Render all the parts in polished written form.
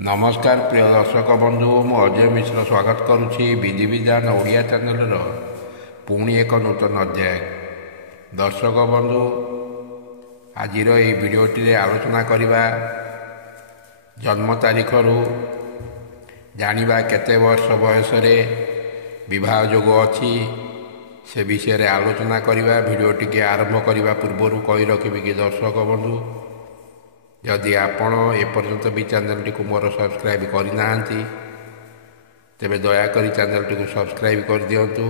नमस्कार प्रिय दर्शक बंधु मु अजय मिश्र स्वागत करुच्ची विधि विधान ओडिया चैनल पुणी एक नूतन अध्याय। दर्शक बंधु आज भिडियोटी आलोचना करवा जन्म तारीख रु जानिबा केते वर्ष बयस विवाह जोग अच्छी से विषय आलोचना करवा। भिडियोटी आरंभ करने पूर्व कही रखी कि दर्शक बंधु जदि आपण एपर्यंत भी चैनल टी मोर सब्सक्राइब करना तेबे दयाकोरी चैनल टी सब्सक्राइब कर दिंतु,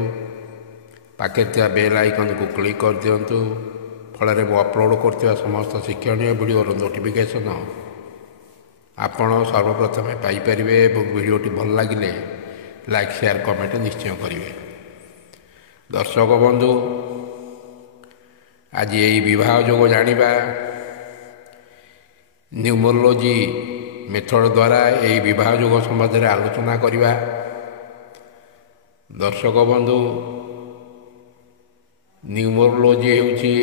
पाखे बेल आइकन को क्लिक कर दिंतु, फल मु अपलोड कर समस्त शिक्षणीय वीडियो नोटिफिकेशन आपण सर्वप्रथम पाइपर। वीडियोटी भल लगे लाइक शेयर कमेंट निश्चय करेंगे। दर्शक बंधु आज यही विवाह जोग जानिबा न्यूमरोलॉजी मेथड द्वारा यही विवाह जोग संबंध में आलोचना करवा। दर्शक बंधु न्यूमरोलॉजी होउची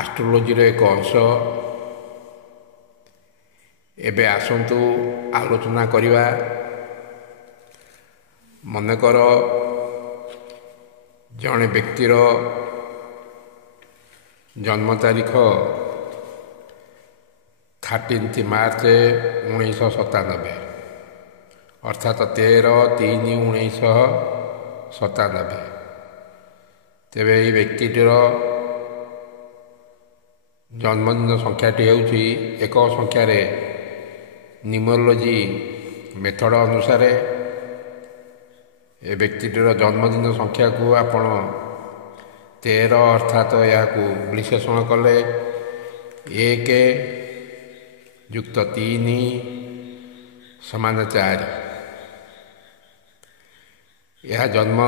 एस्ट्रोलॉजी रो एक अंश। एबे आसंतु आलोचना करवा। मनकर जड़े व्यक्तिर जन्म तारीख 13 मार्च 1997 अर्थात 13/3/1997 तेबे यही व्यक्तिटर जन्मदिन संख्याटी होउची एक संख्यार न्यूमरोलॉजी मेथड अनुसार ए व्यक्तिटर जन्मदिन संख्या को आपण 13 अर्थात या विश्लेषण कले 1 युक्त 3 समान 4 यह जन्म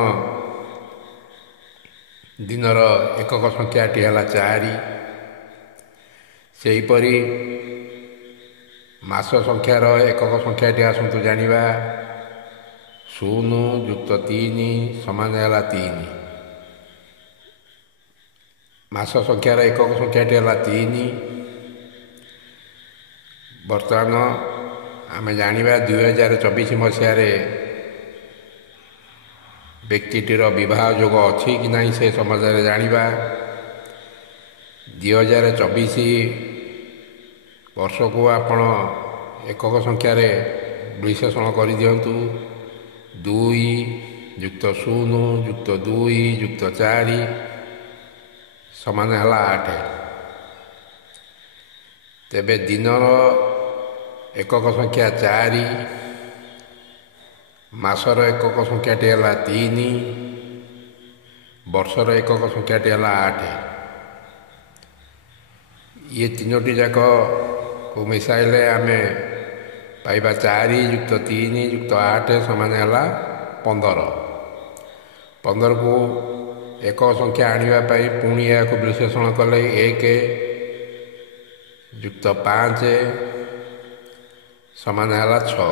दिनर एकक संख्याटी है 4। सेहीपरि मास संख्यार एकक संख्याटी आसतु जानिबा 0 युक्त 3 समान है 3। मास संख्यार एकक संख्याटी है 3। बर्तमान आम जानिबा 2024 मसीह व्यक्तिटीर विवाह जोग अच्छी कि नहीं से समाज जानिबा। 2024 वर्ष को आपण एकक संख्यार विश्लेषण कर दिंतु। 2 युक्त 0 युक्त 2 युक्त 4 समान है 8। तेबे दिनर एकक संख्या 4, मासर एकक संख्याटी है 3, वर्षर एकक संख्याटी है 8। ये तीनोटी जाक को मिसाइले आम पाइबा 4 युक्त 3 युक्त 8 समान है 15। 15 को एकक संख्या आने पुणी या विश्लेषण कले 1 युक्त 5 समान है 6।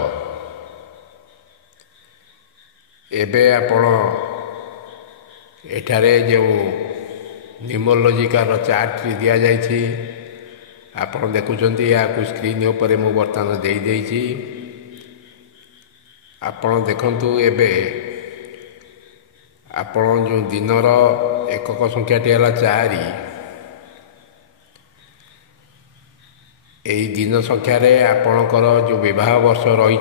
एबे आपण एठारे जो न्यूमरोलॉजिकल चार्ट दिया जाइछि आपण देखुचंती या स्क्रीन ऊपर मु बर्तमान दे देइछि। आपण देखंतु एबे आपण जो दिनर एकक संख्याटी है 4 यही दिन संख्यार आपणकर जो विवाह वर्ष रही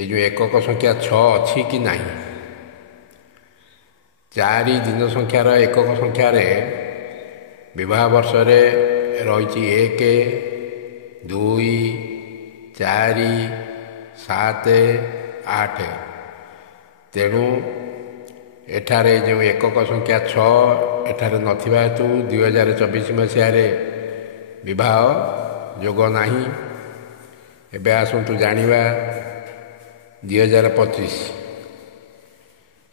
जो एकक संख्या 6 अच्छी कि नहीं। 4 दिन संख्यार एकक संख्यार विवाह वर्ष रही 1 2 4 7 8। तेणु एठारे जो एकक संख्या 6 एठारे नथिबा हेतु 2024 मसीह विवाह जोग नहीं। एबे आसतु जानिबा 2025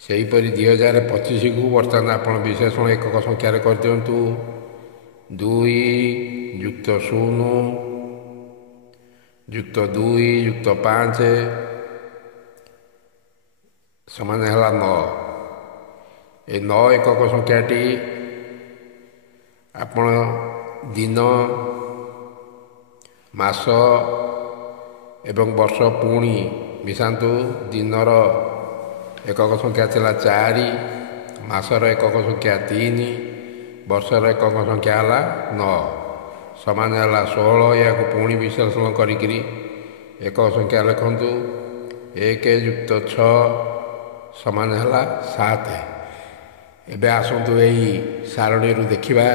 सेहीपरि 2025 को बर्तमान आपण विशेषण एकक संख्यार कर दिंतु। 2 युक्त 0 युक्त 2 युक्त 5 समान है 9। ए 9 एकक संख्याटी आपण दिन मास ଏବଂ ବର୍ଷ ପୁଣି ମିଶାନ୍ତୁ। ଦିନର ଏକକ ସଂଖ୍ୟା ଥିଲା 4, ମାସର ଏକକ ସଂଖ୍ୟା 3, ବର୍ଷର ଏକକ ସଂଖ୍ୟା ହେଲା 9, ସମାନ ହେଲା 16। ଏହାକୁ ପୁଣି ବିଶ୍ଳେଷଣ କରିକିରି ଏକକ ସଂଖ୍ୟା ଲେଖନ୍ତୁ। 1 + 6 ସମାନ ହେଲା 7। ଏବେ ଆସନ୍ତୁ ଏହି ସାରଣୀରୁ ଦେଖିବା।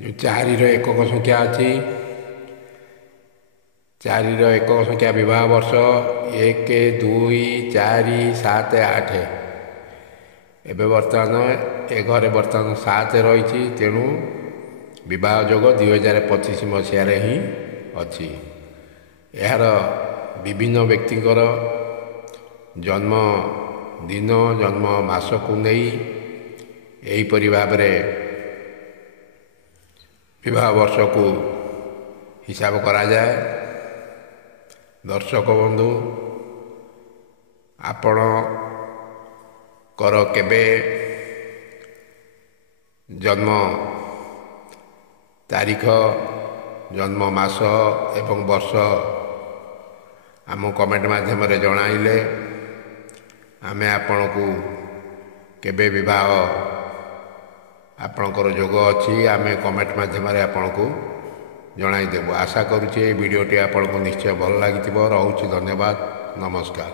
ଯେଉଁ 4ର ଏକକ ସଂଖ୍ୟା ଅଛି, 4ର ଏକକ ସଂଖ୍ୟା ବିବାହ ବର୍ଷ 1, 2, 4, 7, 8। ଏବେ ବର୍ତ୍ତମାନ ଏ ଘରେ ବର୍ତ୍ତମାନ 7 ରହିଛି, ତେଣୁ ବିବାହ ଯୋଗ 2025 ମସିହାରେ ହିଁ ଅଛି। ଏହାର ବିଭିନ୍ନ ବ୍ୟକ୍ତିଙ୍କର ଜନ୍ମ ଦିନ, ଜନ୍ମ ମାସକୁ ନେଇ ଏହିପରି ଭାବରେ ବିବାହ ବର୍ଷକୁ ହିସାବ କରାଯାଏ। ଦର୍ଶକ ବନ୍ଧୁ, ଆପଣଙ୍କର କେବେ ଜନ୍ମ ତାରିଖ, ଜନ୍ମ ମାସ ଏବଂ ବର୍ଷ ଆମ କମେଣ୍ଟ ମାଧ୍ୟମରେ ଜଣାଇଲେ ଆମେ ଆପଣଙ୍କୁ କେବେ ବିବାହ ଆପଣଙ୍କର ଯୋଗ ଅଛି ଆମେ କମେଣ୍ଟ ମାଧ୍ୟମରେ ଆପଣଙ୍କୁ ଜଣାଇଦେବୁ। ଆଶା କରୁଛି ଏହି ଭିଡ଼ିଓଟି ଆପଣଙ୍କୁ ନିଶ୍ଚୟ ଭଲ ଲାଗିଥିବ। ରହୁଛି, ଧନ୍ୟବାଦ, ନମସ୍କାର।